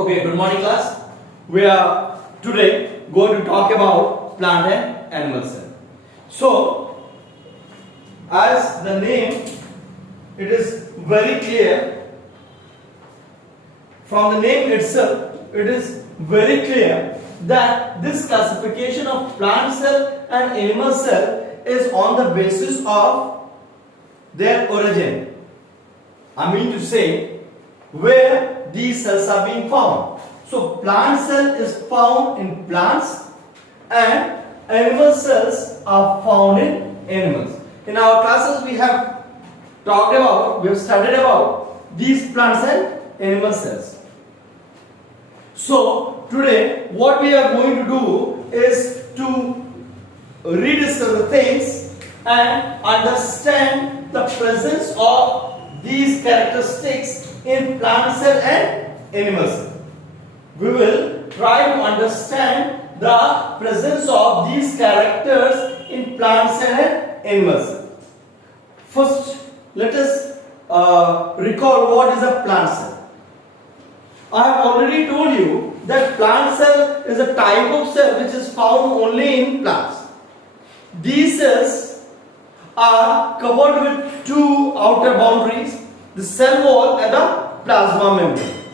Okay, good morning class. We are today going to talk about plant and animal cell. So, as the name, it is very clear. From the name itself, it is very clear that this classification of plant cell and animal cell is on the basis of their origin. I mean to say, where these cells are being found. So plant cell is found in plants and animal cells are found in animals. In our classes we have studied about these plants and animal cells. So today what we are going to do is to rediscuss the things and understand the presence of these characteristics in plant cell and animal cell. We will try to understand the presence of these characters in plant cell and animal cell. First, let us recall what is a plant cell. I have already told you that plant cell is a type of cell which is found only in plants. These cells are covered with two outer boundaries, the cell wall and the plasma membrane.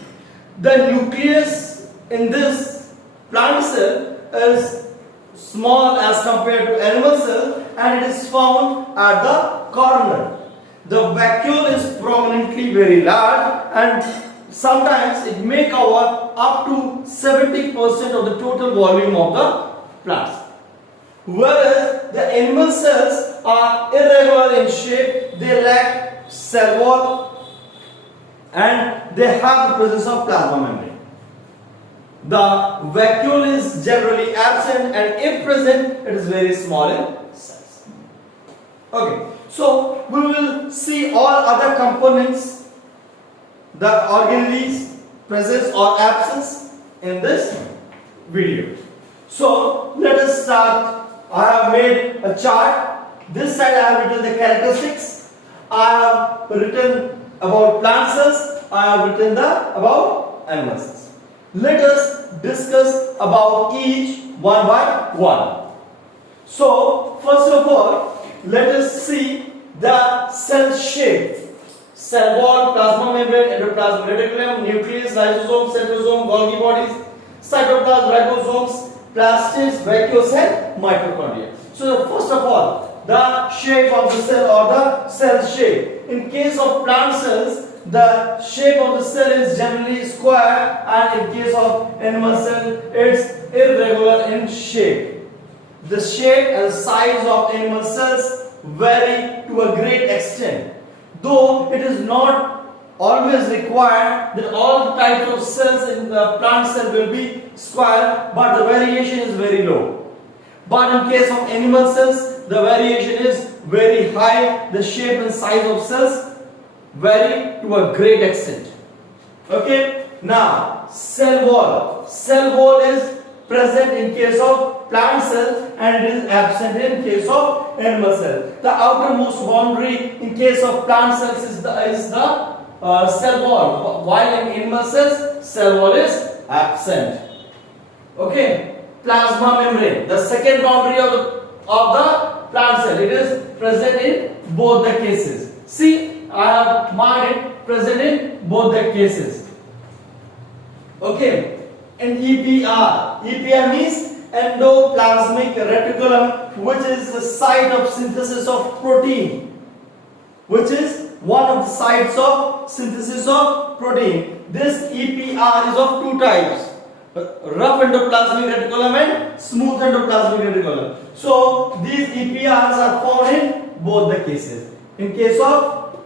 The nucleus in this plant cell is small as compared to animal cell and it is found at the corner. The vacuole is prominently very large and sometimes it may cover up to 70% of the total volume of the plants. Whereas the animal cells are irregular in shape, they lack cell wall and they have the presence of plasma membrane. The vacuole is generally absent and if present, it is very small in size. Okay, so we will see all other components, the organelles, presence or absence in this video. So let us start. I have made a chart. This side I have written the characteristics. I have written about plant cells. I have written about animal cells. Let us discuss about each one by one. So first of all, let us see the cell shape. Cell wall, plasma membrane, endoplasmic reticulum, nucleus, lysosome, centrosome, Golgi bodies, cytoplasm, ribosomes, plastids, vacuoles and mitochondria. So first of all, the shape of the cell or the cell shape. In case of plant cells, the shape of the cell is generally square and in case of animal cell, it's irregular in shape. The shape and size of animal cells vary to a great extent. Though it is not always required that all the types of cells in the plant cell will be square, but the variation is very low. But in case of animal cells, the variation is very high. The shape and size of cells vary to a great extent. Okay, now cell wall. Cell wall is present in case of plant cell and it is absent in case of animal cell. The outermost boundary in case of plant cells is the cell wall, while in animal cells, cell wall is absent. Okay, plasma membrane, the second boundary of the plant cell, it is present in both the cases. See, I have marked it present in both the cases. Okay, and EPR means endoplasmic reticulum, which is the site of synthesis of protein, which is one of the sites of synthesis of protein. This EPR is of two types, rough endoplasmic reticulum and smooth endoplasmic reticulum. So these EPRs are found in both the cases. In case of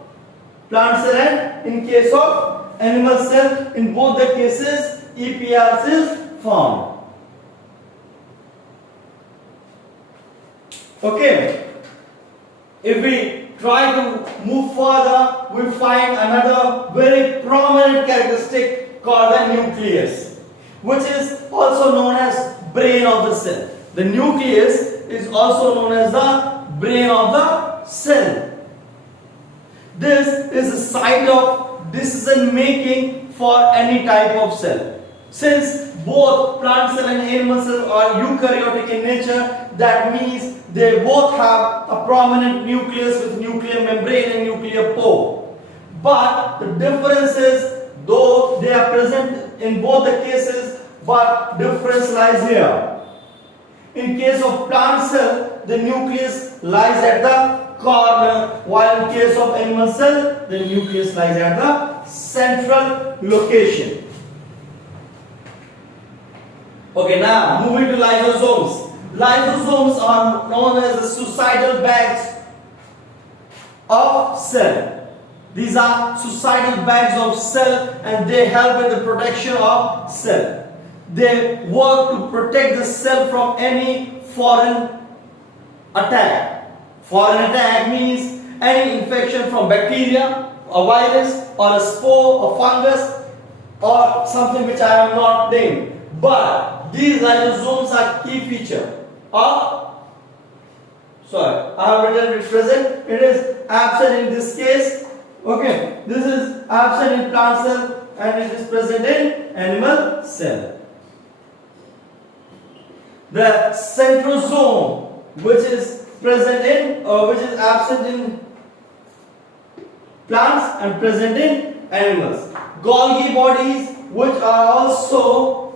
plant cell and in case of animal cell, in both the cases EPRs is found. Okay, if we try to move further, we find another very prominent characteristic called the nucleus, which is also known as brain of the cell. The nucleus is also known as the brain of the cell. This is the site of decision making for any type of cell. Since both plant cell and animal cell are eukaryotic in nature, that means they both have a prominent nucleus with nuclear membrane and nuclear pore. But the difference is, though they are present in both the cases, but difference lies here. In case of plant cell, the nucleus lies at the corner, while in case of animal cell, the nucleus lies at the central location. Okay, now moving to lysosomes. Lysosomes are known as the suicidal bags of cell. These are suicidal bags of cell, and they help in the protection of cell. They work to protect the cell from any foreign attack. Foreign attack means any infection from bacteria, a virus, or a spore, a fungus, or something which I have not named. But these lysosomes are key feature of, sorry, I have written it present, it is absent in this case. Okay, this is absent in plant cell and it is present in animal cell. The centrosome, which is present in, which is absent in plants and present in animals. Golgi bodies, which are also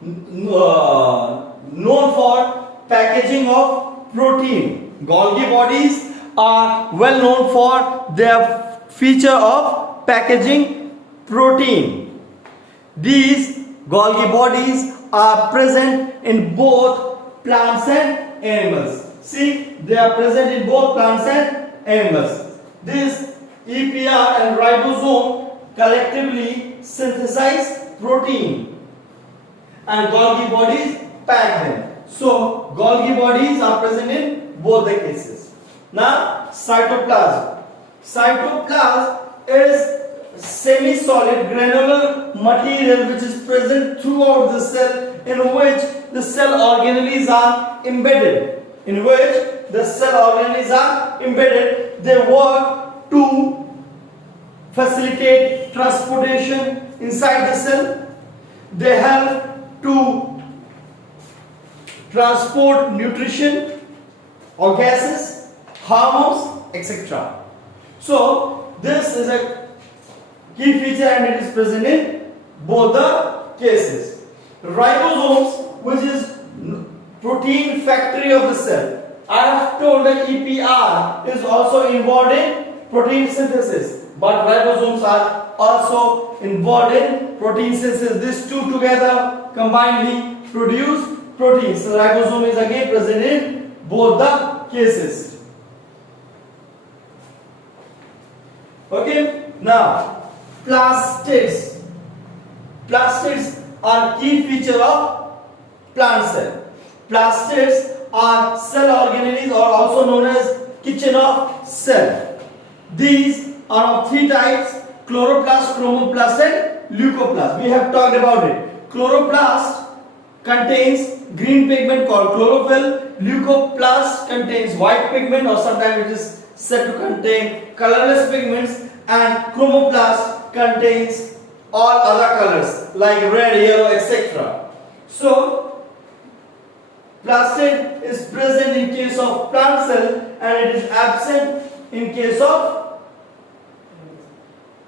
known for packaging of protein. Golgi bodies are well known for their feature of packaging protein. These Golgi bodies are present in both plants and animals. See, they are present in both plants and animals. This EPR and ribosome collectively synthesize protein, and Golgi bodies pack them. So Golgi bodies are present in both the cases. Now cytoplasm. Cytoplasm is semi-solid granular material which is present throughout the cell, in which the cell organelles are embedded. In which the cell organelles are embedded. They work to facilitate transportation inside the cell. They help to transport nutrition or gases, hormones, etc. So this is a key feature and it is present in both the cases. Ribosomes, which is protein factory of the cell. I have told that EPR is also involved in protein synthesis, but ribosomes are also involved in protein synthesis. These two together combinedly produce protein. So ribosome is again present in both the cases. Okay, now plastids. Plastids are key feature of plant cell. Plastids are cell organelles, or also known as kitchen of cell. These are of three types: chloroplast, chromoplast and leucoplast. We have talked about it. Chloroplast contains green pigment called chlorophyll. Leucoplast contains white pigment, or sometimes it is said to contain colorless pigments, and chromoplast contains all other colors like red, yellow, etc. So plastid is present in case of plant cell and it is absent in case of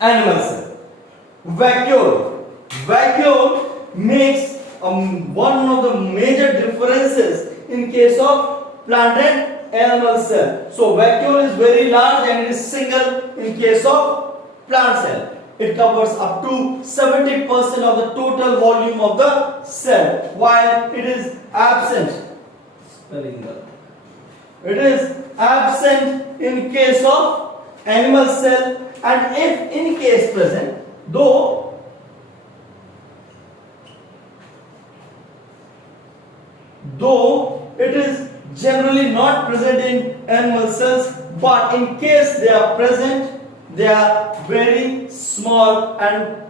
animal cell. Vacuole. Vacuole makes one of the major differences in case of plant and animal cell. So vacuole is very large and it is single in case of plant cell. It covers up to 70% of the total volume of the cell, while it is absent. It is absent in case of animal cell, and if in case present, though it is generally not present in animal cells, but in case they are present, they are very small and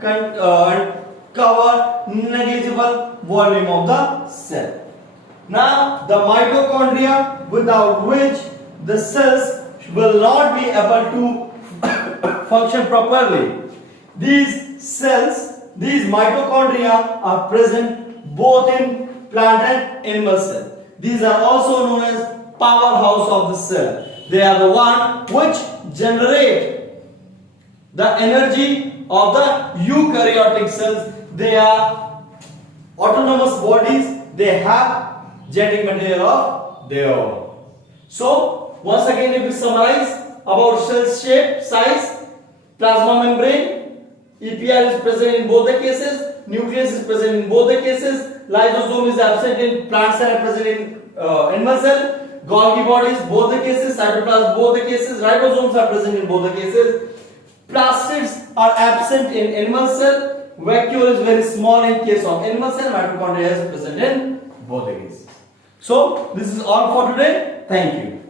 cover negligible volume of the cell. Now the mitochondria, without which the cells will not be able to function properly. These cells these mitochondria are present both in plant and animal cell. These are also known as powerhouse of the cell. They are the one which generate the energy of the eukaryotic cells. They are autonomous bodies. They have genetic material of their own. So once again, if we summarize about cell shape, size, plasma membrane, EPR is present in both the cases, nucleus is present in both the cases, lysosome is absent in plant cell and present in animal cell, Golgi bodies both the cases, cytoplasm both the cases, ribosomes are present in both the cases, plastids are absent in animal cell, vacuole is very small in case of animal cell, mitochondria is present in both the cases. So this is all for today. Thank you.